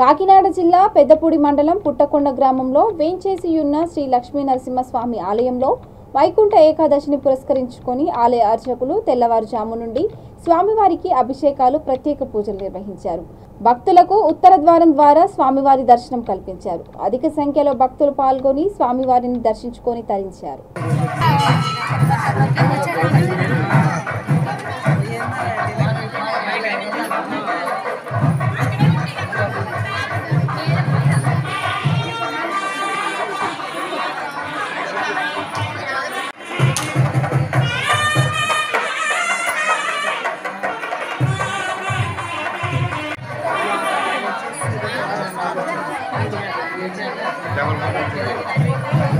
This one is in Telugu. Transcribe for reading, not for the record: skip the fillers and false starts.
కాకినాడ జిల్లా పెద్దపూడి మండలం పుట్టకొండ గ్రామంలో వేంచేసియున్న శ్రీ లక్ష్మీ నరసింహస్వామి ఆలయంలో వైకుంఠ ఏకాదశిని పురస్కరించుకొని ఆలయ అర్చకులు తెల్లవారుజాము నుండి స్వామివారికి అభిషేకాలు ప్రత్యేక పూజలు నిర్వహించారు. భక్తులకు ఉత్తర ద్వారం ద్వారా స్వామివారి దర్శనం కల్పించారు. అధిక సంఖ్యలో భక్తులు పాల్గొని స్వామివారిని దర్శించుకొని తరించారు. Double